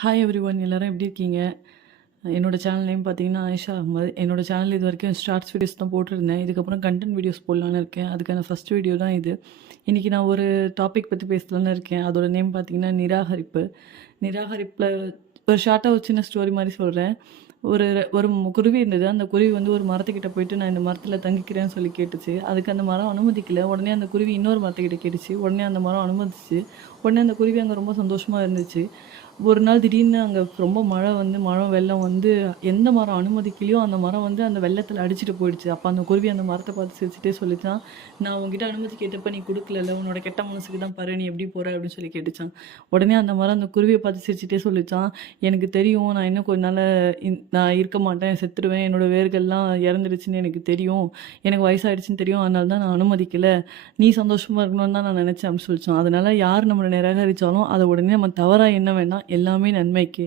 Hi everyone, எல்லாரும் எப்படி இருக்கீங்க? என்னோட சேனல் நேம் பார்த்தீங்கன்னா ஆயிஷா அஹ்மத். என்னோட சேனல் இது வரைக்கும் ஷார்ட்ஸ் வீடியோஸ் தான் போட்டிருந்தேன். இதுக்கப்புறம் கண்டென்ட் வீடியோஸ் போடலான்னு இருக்கேன். அதுக்கான ஃபஸ்ட் வீடியோ தான் இது. இன்றைக்கி நான் ஒரு டாபிக் பற்றி பேசலான்னு இருக்கேன். அதோட நேம் பார்த்தீங்கன்னா நிராகரிப்பு. நிராகரிப்பில் ஒரு ஷார்ட்டாக ஒரு சின்ன ஸ்டோரி மாதிரி சொல்கிறேன். ஒரு ஒரு குருவி இருந்தது. அந்த குருவி வந்து ஒரு மரத்துக்கிட்ட போயிட்டு நான் இந்த மரத்தில் தங்கிக்கிறேன்னு சொல்லி கேட்டுச்சு. அதுக்கு அந்த மரம் அனுமதிக்கல. உடனே அந்த குருவி இன்னொரு மரத்துக்கிட்ட கேட்டுச்சு. உடனே அந்த மரம் அனுமதிச்சு. உடனே அந்த குருவி அங்கே ரொம்ப சந்தோஷமாக இருந்துச்சு. ஒரு நாள் திடீர்னு அங்கே ரொம்ப மழை வந்து வெள்ளம் வந்து எந்த மரம் அனுமதிக்கலையோ அந்த மரம் வந்து அந்த வெள்ளத்தில் அடிச்சுட்டு போயிடுச்சு. அப்போ அந்த குருவி அந்த மரத்தை பார்த்து சிரிச்சுட்டே சொல்லிச்சான், நான் உங்ககிட்ட அனுமதி கேட்டப்ப நீ கொடுக்கல, உன்னோட கெட்ட மனசுக்கு தான் பாரு, நீ எப்படி போற அப்படின்னு சொல்லி கேட்டுச்சான். உடனே அந்த மரம் அந்த குருவியை பார்த்து சிரிச்சுட்டே சொல்லிச்சான், எனக்கு தெரியும், நான் இன்னும் கொஞ்ச நாள் நான் இருக்க மாட்டேன், செத்துடுவேன், என்னோட வேர்கள்லாம் இறந்துடுச்சுன்னு எனக்கு தெரியும், எனக்கு வயசாயிடுச்சுன்னு தெரியும், அதனால தான் நான் அனுமதிக்கலை, நீ சந்தோஷமாக இருக்கணும்னு தான் நான் நினச்சேன் அப்படின்னு சொல்லிச்சான். அதனால யார் நம்மளை நிராகரித்தாலும் அதை உடனே நம்ம தவறாக என்ன வேண்டாம், எல்லாமே நன்மைக்கு.